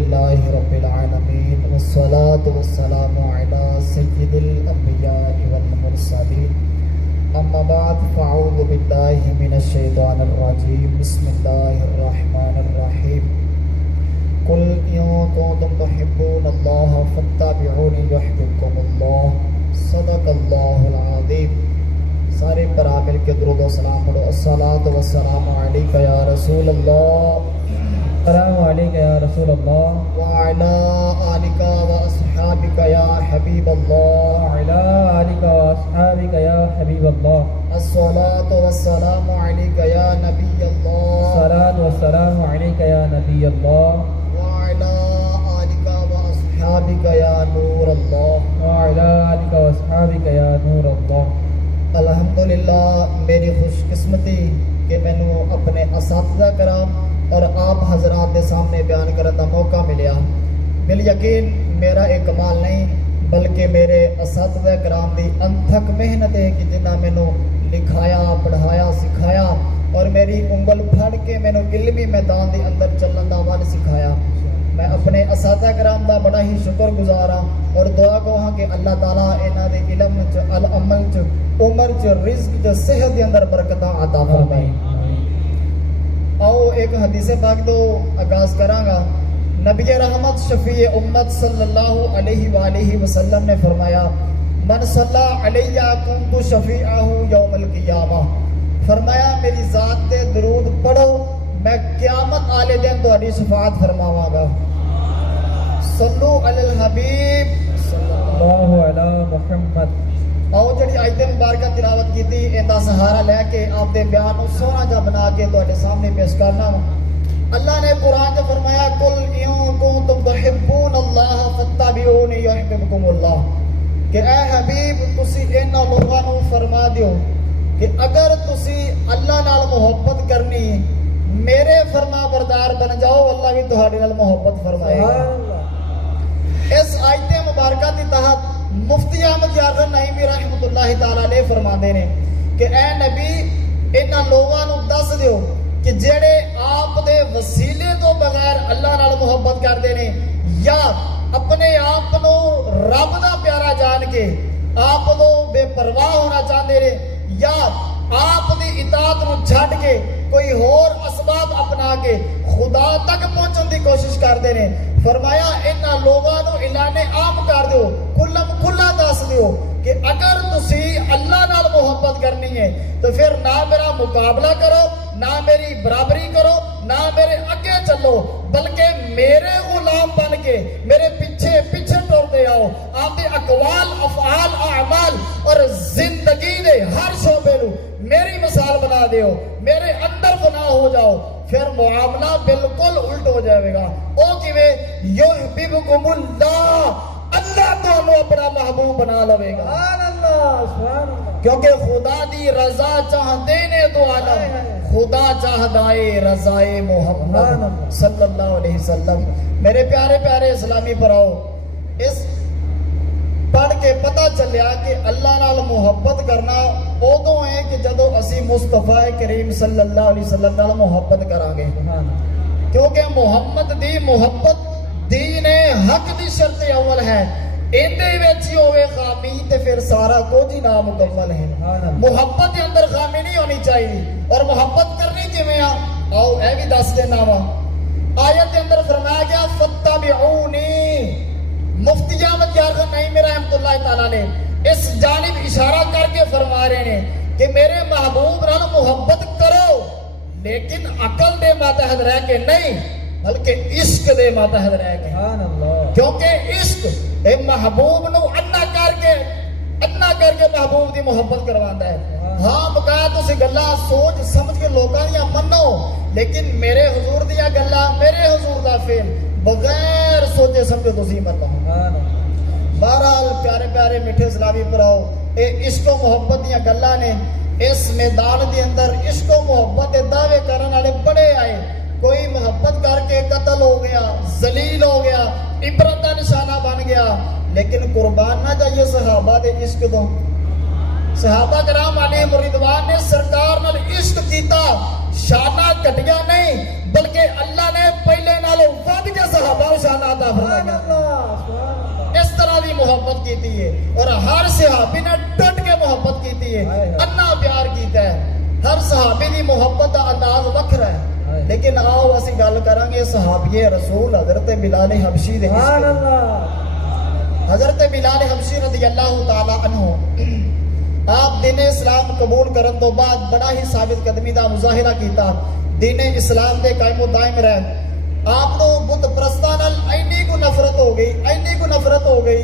للہ رب العالمین والصلاة والسلام علی سید الانبیاء والمرسلین اما بعد فاعوذ باللہ من الشیطان الرجیم بسم اللہ الرحمن الرحیم قل ان کنتم تحبون اللہ فاتبعونی یحببکم اللہ صدق اللہ العظیم۔ سارے برا مل کے درود و سلام پڑھو۔ الصلاۃ والسلام علیک یا رسول اللہ، السلام علیکم یا رسول اللہ، وعلی آلک واصحابک یا حبیب اللہ، وعلی آلک واصحابک یا حبیب اللہ، الصلاۃ والسلام علیک یا نبی اللہ، الصلاۃ والسلام علیک یا نبی اللہ، وعلی آلک واصحابک یا نور اللہ، وعلی آلک واصحابک یا نور اللہ۔ الحمدللہ میری خوش قسمتی کہ مینوں اپنے اساتذہ کرام اور آپ حضرات کے سامنے بیان کرنے کا موقع ملیا۔ بال یقین میرا ایک کمال نہیں بلکہ میرے اساتذہ کرام دی انتھک محنت ہے کہ جنہاں مینوں لکھایا، پڑھایا، سکھایا اور میری انگل پھڑ کے مینوں علمی میدان دے اندر چلن دا ول سکھایا۔ میں اپنے اساتذہ کرام دا بڑا ہی شکر گزار ہاں اور دعا گو ہاں کہ اللہ تعالیٰ انہاں دے علم چ، العمل چ، عمر چ، رزق چ، صحت دے اندر برکتاں عطا فرمائے۔ آؤ ایک حدیث پاک تو آغاز کراں گا۔ نبی رحمت شفیع امت صلی اللہ علیہ وآلہ وسلم نے فرمایا من صلی علیہ کنت شفیعہ یوم القیامہ، فرمایا میری ذات تے درود پڑھو میں قیامت والے دن تہاڈی شفاعت فرماواں گا۔ صلو علی الحبیب اللہ علی محمد۔ آؤ جڑی آیت مبارکہ تلاوت کیتی ان دا سہارا لے کے آپ دے بیان نو سونا جا بنا کے تہاڈے سامنے پیش کرنا۔ اللہ نے قرآن میں فرمایا قل ان کنتم تحبون اللہ فاتبعونی یحببکم اللہ، کہ اے حبیب تسی انہاں لوگاں نو فرما دیو کہ اگر تسی اللہ نال محبت کرنی میرے فرما بردار بن جاؤ، اللہ بھی تہاڈے نال محبت فرمائے گا۔ اس آیت مبارکہ کے تحت مفتی احمد یار نعیمی رحمۃ اللہ تعالی علیہ فرماندے نے کہ اے نبی انہاں لوگاں نو دس دیو کہ جڑے آپ دے وسیلے تو بغیر اللہ نال محبت کردے نے یا اپنے آپ نو رب دا پیارا جان کے آپ نو بے پرواہ ہونا چاہتے نے یا آپ دی اطاعت نو چھڈ کے کوئی اور اسباب اپنا کے خدا تک پہنچن دی کوشش کرتے ہیں، فرمایا انہاں لوگاں نو اعلان عام کر دیو، کلم کھلا دس دیو کہ اگر تسی اللہ نال محبت کرنی ہے تو پھر نہ میرا مقابلہ کرو، نہ میری برابری کرو، نہ میرے اگے چلو، بلکہ میرے غلام بن کے میرے پیچھے پیچھے ٹرتے آؤ، آپ کے اقوال، افعال، اعمال اور زندگی دے ہر شعبے نو میری مثال بنا دیو، میرے اندر فنا ہو جاؤ، پھر معاملہ بالکل الٹ ہو جائے گا۔ او کیویں یحببکم اللہ، اللہ تانوں اپنا محبوب بنا لوے گا۔ سبحان اللہ، سبحان اللہ۔ کیونکہ خدا دی رضا چاہتے نے تو عالم، خدا چاہدائے رضائے محمد صلی اللہ علیہ وسلم۔ میرے پیارے پیارے اسلامی پراؤ، اس پڑھ کے پتہ چلیا کہ اللہ نال محبت کرنا ادو ہے کہ جدو اسی مصطفیٰ کریم صلی اللہ علیہ وسلم نال محبت کران گے، کیونکہ محمد دی محبت دین حق دی شرط اول ہے، ایندے وچ ہی ہوے خامی تے پھر سارا کچھ ہی نامکمل ہے۔ محبت دے اندر خامی نہیں ہونی چاہیے، اور محبت کرنی کیویں آ آؤ اے بھی دس دینا وا۔ آیت دے اندر فرمایا گیا فتبعونی، مفتی احمد یار نعیمی رحمۃ اللہ تعالی نے اس جانب اشارہ کر کے فرما رہے ہیں کہ میرے محبوب نال محبت کرو لیکن عقل دے ماتحت رہ کے نہیں بلکہ عشق دے ماتحت رہ کے، کیونکہ عشق اے محبوب نو انا کر کے محبوب دی محبت کرواندا ہے۔ ہاں بقایا تسی گلاں سوچ سمجھ کے لوکاں دیاں منو، لیکن میرے حضور دیاں گلاں، میرے حضور دا فعل بغیر سوچے سمجھے تسی منو۔ بہرحال پیارے پیارے میٹھے اسلامی پراؤ، اے عشق و محبت دیاں گلاں نے، اس میدان دے اندر عشق و محبت دے دعوے کرن والے بڑے آئے، کوئی محبت کر کے قتل ہو گیا، ذلیل ہو گیا، عبرت کا نشانہ بن گیا، لیکن قربان نہ جائیے صحابہ دے عشق تو۔ صحابہ کرام علیہم رضوان نے سرکار نال عشق کیتا، شانہ کٹیا نہیں بلکہ اللہ نے پہلے نالوں ود کے صحابہ شان کی ہے اور ہر صحابی نے ڈٹ کے محبت کی ہے انا پیار کیتا ہے ہر صحابی دی محبت دا انداز وکھرا ہے لیکن آؤ اسی گل کرانگے صحابی رسول حضرت بلال حبشی دے سبحان اللہ حضرت بلال حبشی رضی اللہ تعالی عنہ آپ دین اسلام قبول کرن تو بعد بڑا ہی ثابت قدمی دا مظاہرہ کیتا دین اسلام دے قائم و دائم رہن آپ کو بت پرستان اینی کو نفرت ہو گئی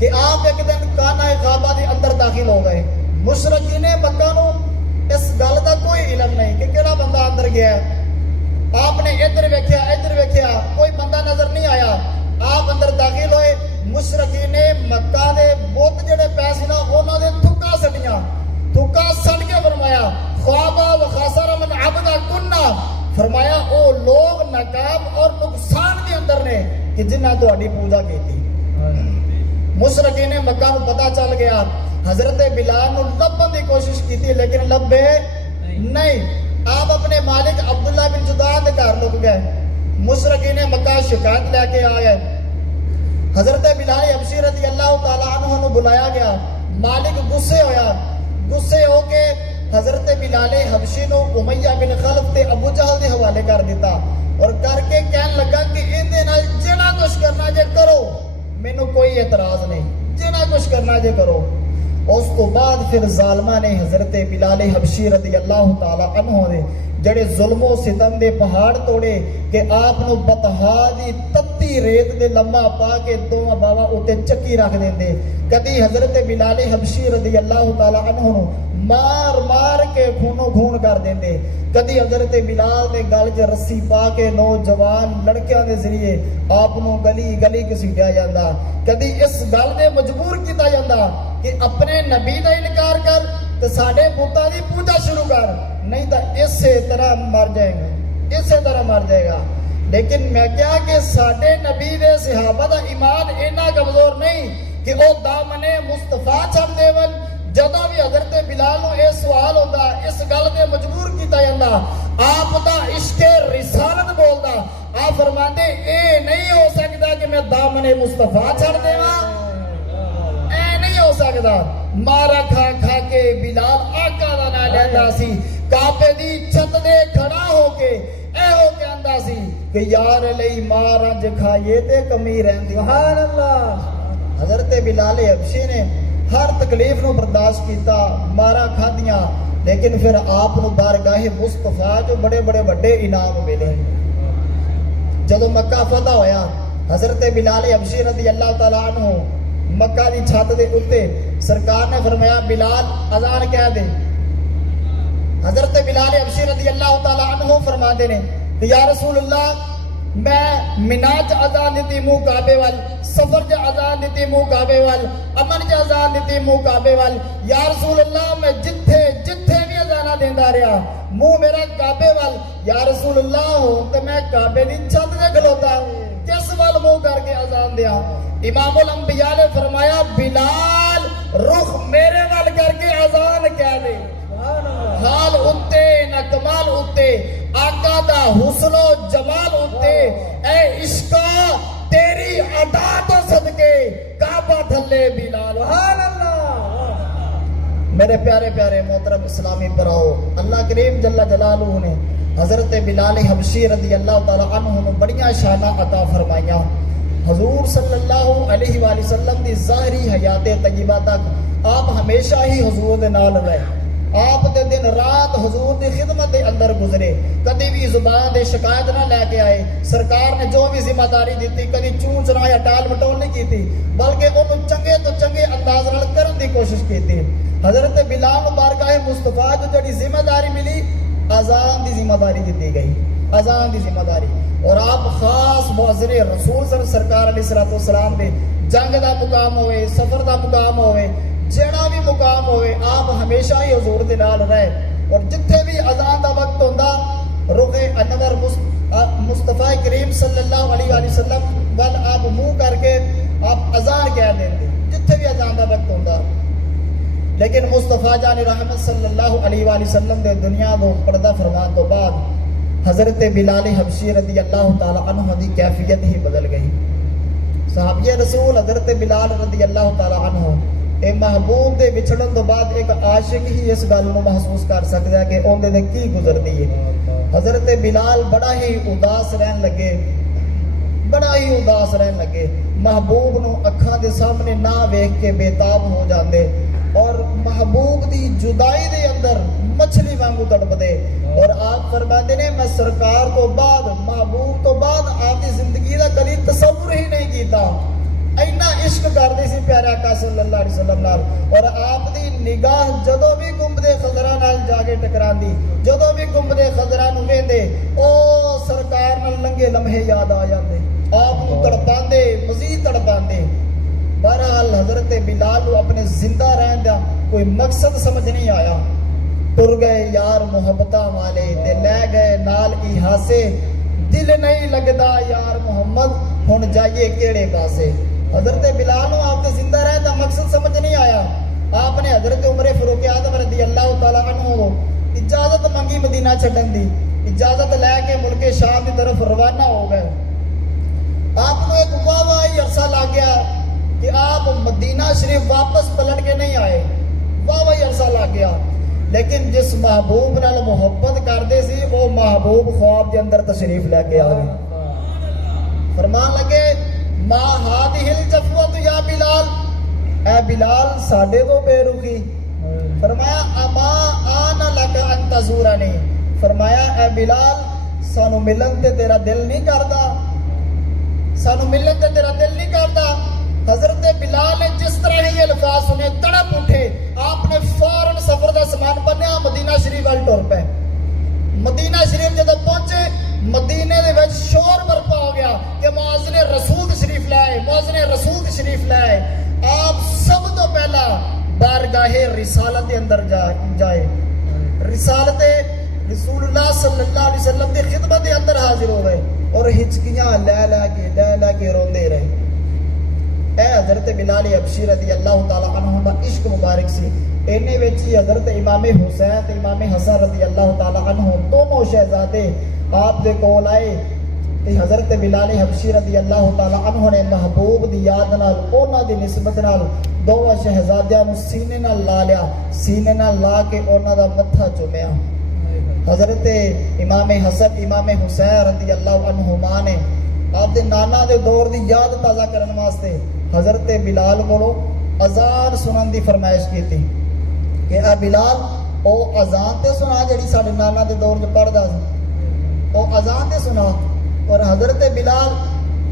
کہ آپ ایک دن کانا غابہ دے اندر داخل ہو گئے مشرکین مکہ نو اس گل دا کوئی علم نہیں کہ کیڑا بندہ اندر گیا ہے آپ نے ادھر ویکھیا کوئی بندہ نظر نہیں آیا آپ اندر داخل ہوئے مشرکین مکہ دے بت جڑے پیسے نا انہاں دے تھکا سٹ کے فرمایا خوابا و خاسر من عبدا کننا فرمایا او لوگ ناکام اور نقصان کے اندر نے کہ جنہاں تہاڈی پوجا کیتی مشرکین مکہ نو پتہ چل گیا حضرت بلال نو لبن دی کوشش کیتی لیکن لبے نہیں آپ اپنے مالک عبداللہ بن جدعان دے گھر لک گئے مشرکین مکہ شکایت لے کے آئے حضرت بلال حبشی رضی اللہ تعالی عنہ نو بلایا گیا مالک غصے ہو کے حضرت بلال حبشی نو امیہ بن خلف تے ابو جہل دے حوالے کر دیتا اور کر کے کہنے لگا کہ ان دے نال جنا کچھ کرنا جے کرو مینوں کوئی اعتراض نہیں جنا کچھ کرنا جے کرو اس تو بعد پھر ظالمہ نے حضرت بلال حبشی رضی اللہ تعالی عنہ دے جڑے ظلم و ستم دے پہاڑ توڑے کہ آپ نو بتہا دی تتی ریت دے لمحہ پا کے دوواں باواں اوتے چکی رکھ دیندے کدی حضرت بلال حبشی رضی اللہ تعالی عنہ نو مار کے خونو خون کر دیندے کدی حضرت بلال دے گل چ رسی پا کے نوجوان لڑکیاں دے ذریعے آپ نو گلی گھسیٹیا جاندا کدی اس گل دے مجبور کیتا جاندا کہ اپنے نبی دا انکار کر تے ساڈے بتاں دی پوجا شروع کر نہیں تو اسی طرح مر جائے گا لیکن میں کیا کہ ساڈے نبی دے صحابہ دا ایمان اینا کمزور نہیں کہ او دامن مصطفیٰ چھڑ دیون جدوں بھی حضرت بلال نو اے سوال ہوندا اس گل تے مجبور کیتا جاندا آپ دا عشق رسالت بولدا آپ فرماندے اے نہیں ہو سکدا کہ میں دامن مصطفیٰ چھڑ دیواں اے نہیں ہو سکدا مارا کھا کے بلال آقا دا نام لیندا سی کعبے دی چھت دے کھڑا ہو کے آندا سی کہ یار لئی مار اج کھائیے تے کمی رہندی سبحان اللہ حضرت بلال حبشی نے ہر تکلیف نو برداشت کیتا مارا کھادیاں لیکن پھر آپ نو بارگاہ مصطفیٰ جو بڑے بڑے انعام ملے جدو مکہ فتح ہویا حضرت بلال حبشی رضی اللہ تعالی عنہ مکہ دی چھت دے اوتے سرکار نے فرمایا بلال اذان کہہ دے حضرت بلال حبشی رضی اللہ تعالی عنہ فرماندے نے کہ یا رسول اللہ میں مینا چ اذان دیتی منہ کعبے وال سفر چ اذان دیتی منہ کعبے وال امن چ اذان دیتی منہ کعبے وال یا رسول اللہ میں جتھے بھی اذاناں دیندا رہیا منہ میرا کعبے وال یا رسول اللہ ہوں تے میں کعبے دی چھت تے کھلوتا کس وال منہ کر کے اذان دیا امام الانبیاء نے فرمایا بلال رخ میرے وال کر کے اذان کہہ دے حال اتے نہ کمال اتے آقا دا حسن و جمال اتے اے عشقا تیری ادا تو صدقے کعبہ تھلے بلال سبحان اللہ میرے پیارے محترم اسلامی براؤ اللہ کریم جل جلالہ نے حضرت بلال حبشی رضی اللہ تعالی عنہ نے بڑیاں شاناں عطا فرمائیاں حضور صلی اللہ علیہ وآلہ وسلم دی ظاہری حیات طیبہ تک آپ ہمیشہ ہی حضور دے نال رہے آپ دے دن رات حضور دی خدمت دے اندر گزرے کدی بھی زبان دے شکایت نہ لے کے آئے سرکار نے جو بھی ذمہ داری دیتی کدی چون چرا یا ٹال مٹول نہیں کیتی بلکہ انہوں چنگے تو چنگے انداز نال کرن دی کوشش کیتی حضرت بلال بارگاہ مصطفیٰ جو جڑی ذمہ داری ملی اذان دی ذمہ داری دیتی گئی اذان دی ذمہ داری اور آپ خاص مؤذن رسول سرکار علیہ السلام دے جنگ دا مقام ہوئے سفر دا مقام ہوئے جڑا بھی مقام ہوئے آپ ہمیشہ ہی حضور دے نال رہے اور جتھے بھی اذان دا وقت ہوندا رخ انور مصطفیٰ کریم صلی اللہ علیہ وآلہ وسلم ول آپ منہ کر کے آپ اذان کہہ دیندے جتھے بھی اذان دا وقت ہوندا لیکن مصطفیٰ جان رحمت صلی اللہ علیہ وآلہ وسلم دے دنیا دو پردہ فرمان تو بعد حضرت بلال حبشی رضی اللہ تعالی عنہ دی کیفیت ہی بدل گئی صحابی رسول حضرت بلال رضی اللہ تعالی عنہ اے محبوب دے وچھڑن تو بعد ایک عاشق ہی اس گل نو محسوس کر سکدا ہے کہ اون دے کی گزردی ہے. حضرت بلال بڑا ہی اداس رہن لگے، بڑا ہی اداس رہن لگے، محبوب نو اکھاں دے سامنے نہ ویکھ کے بےتاب ہو جاندے اور محبوب دی جدائی دے اندر مچھلی وانگو تڑپدے. اور آپ فرماتے نے میں سرکار تو بعد محبوب تو بعد آپ دی زندگی دا کبھی تصور ہی نہیں کیتا، اینا عشق کردے سی پیارے آقا صلی اللہ علیہ وسلم نال. اور آپ دی نگاہ جدوں بھی گنبد خضرا نال جا کے ٹکراندی، جدوں بھی گنبد خضرا نو ویندے او سرکار نال لنگے لمحے یاد آ جاندے، آپ نو تڑپاندے، مزید تڑپاندے. بہرحال حضرت بلال کو اپنے زندہ رہن دا کوئی مقصد سمجھ نہیں آیا. ٹر گئے یار محبتاں والے تے لے گئے نال ای ہاسے، دل نہیں لگدا یار محمد ہن جائیے کیڑے پاسے. حضرت بلال کو آپ کے زندہ رہن دا مقصد سمجھ نہیں آیا. آپ نے حضرت عمر فاروق اعظم رضی اللہ تعالی عنہ اجازت منگی مدینہ چھڈن دی. اجازت لے کے ملک شام کی طرف روانہ ہو گئے. آپ کو ایک واہی عرصہ لگ گیا کہ آپ مدینہ شریف واپس پلٹ کے نہیں آئے، واہی عرصہ لگ گیا. لیکن جس محبوب نال محبت کردے سی وہ محبوب خواب کے اندر تشریف لے کے آ گئے. فرمان لگے ما هذه الجفوۃ یا بلال، اے بلال ساڈے تو بے رخی. فرمایا اما آنا لک ان تزورنی، فرمایا اے بلال سانو ملن تے تیرا دل نہیں کردا، سانو ملن تے تیرا دل نہیں کردا. حضرت بلال نے جس طرح یہ الفاظ سنے تڑپ اٹھے، آپ نے فوراً سفر دا سامان بنیا مدینہ شریف وال ٹر پے. مدینہ شریف جب پہنچے مدینے دے وچ شور برپا ہو گیا کہ مؤذن رسول تشریف لائے، مؤذن رسول تشریف لائے. آپ سب تو پہلا بارگاہ رسالت کے اندر جائے، رسالت رسول اللہ صلی اللہ علیہ وسلم کی خدمت کے اندر حاضر ہو گئے اور ہچکیاں لے کے روندے رہے. اے حضرت بلال حبشی رضی اللہ تعالی عنہ دا عشق مبارک سی. اینے وچ ہی حضرت امام حسین تے امام حسن رضی اللہ تعالی عنہ دونوں شہزادے آپ دے کول آئے تے حضرت بلال حبشی رضی اللہ تعالی عنہ نے محبوب دی یاد نال انہاں دی نسبت نال دونوں شہزادیاں نو سینے نال لا لیا، سینے نال لا کے انہاں دا متھا چومیا. حضرت امام حسن امام حسین رضی اللہ عنہما نے آپ دے نانا دے دور دی یاد تازہ کرن واسطے حضرت بلال کو اذان سنن دی فرمائش کی تھی کہ اے بلال او اذان تے سنا جڑی ساڈے نانا دے دور وچ پڑھدا سی، او اذان تے سنا. اور حضرت بلال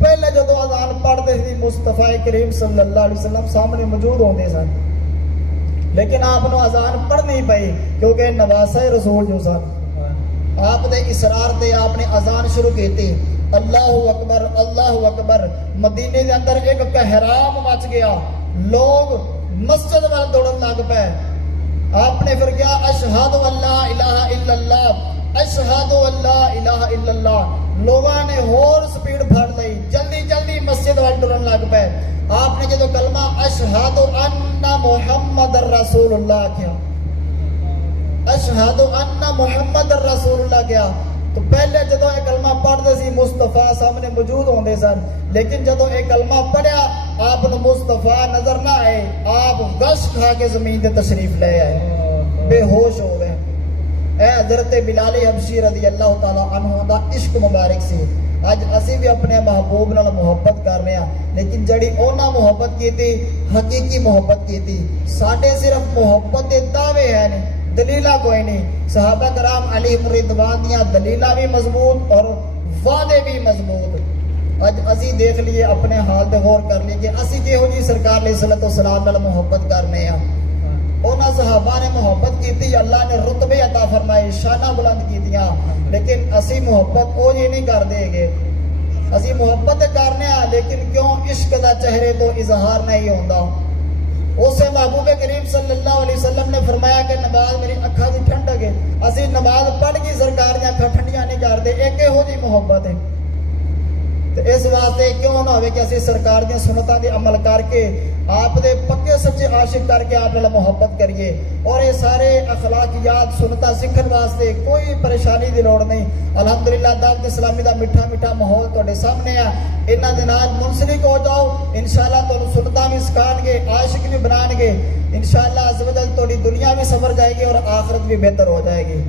پہلے جدو اذان پڑھتے سی مصطفی کریم صلی اللہ علیہ وسلم سامنے موجود ہوندے سن، لیکن آپ نو اذان پڑھنی پئی کیونکہ نواسہ رسول جو سن. آپ دے اصرار تے آپ نے اذان شروع کیتی، اللہ اکبر اللہ اکبر. مدینے دے اندر ایک کہرام مچ گیا، لوگ مسجد وال دوڑن لگ پے. آپ نے پھر کیا اشہد ان لا الہ الا اللہ، اشہد ان لا الہ الا اللہ. لوگاں نے اور سپیڈ پھڑ لئی، جلدی جلدی مسجد وال ٹرن لگ پے. آپ نے جدو کلمہ اشہد ان محمد رسول اللہ کیا، اشہد ان محمد رسول اللہ کیا، تو پہلے جدو یہ کلمہ پڑھتے سی مصطفیٰ سامنے موجود ہوندے سن، لیکن جدو یہ کلمہ پڑھیا آپ نے مصطفیٰ نظر نہ آئے، آپ غش کھا کے زمین تے تشریف لے آئے، بے ہوش ہو گئے. اے حضرت بلال حبشی رضی اللہ تعالی عنہ دا عشق مبارک سی. اج اسی بھی اپنے محبوب نال محبت کر رہے ہیں، لیکن جڑی اونا محبت کی تھی حقیقی محبت کی تھی. ساڈے صرف محبت دے دعوے ہیں نہیں، دلیلہ کوئی نہیں. صحابہ کرام علیہم رضوان دیاں دلیلہ بھی مضبوط اور وعدے بھی مضبوط. اج اسی دیکھ لیے اپنے حال تے غور کر لیے کہ اسی کہو جی سرکار علیہ الصلوۃ والسلام نال محبت کرنے ہیں. انہاں صحابہ نے محبت کی، اللہ نے رتبے عطا فرمائے، شانہ بلند کیتیاں، لیکن اسی محبت او جی نہیں کر دے گے. اسی محبت کرنے ہیں لیکن کیوں عشق دا چہرے تو اظہار نہیں ہوندا. اسے محبوب کریم صلی اللہ علیہ وسلم نے فرمایا کہ نماز میری اکھاں دی ٹھنڈک ہے، اسی نماز پڑھ کے سرکار دی اکھاں ٹھنڈیاں نہیں کردے. ایک ہو جی محبت ہے. تو اس واسطے کیوں نہ ہوئے کہ اسی سرکار دی سنتاں دی عمل کر کے آپ دے پکے سچے عاشق کر کے آپ نال محبت کریے اور یہ سارے اخلاقیات سنتا سیکھن واسطے کوئی پریشانی دی لوڑ نہیں الحمدللہ دعوت اسلامی دا میٹھا میٹھا ماحول تواڈے سامنے ہے انہاں دے نال منسلک ہو جاؤ انشاءاللہ تانوں سنتا بھی سکھان گے عاشق بھی بنان گے انشاءاللہ عز و جل تہاڈی دنیا بھی سنور جائے گی اور آخرت بھی بہتر ہو جائے گی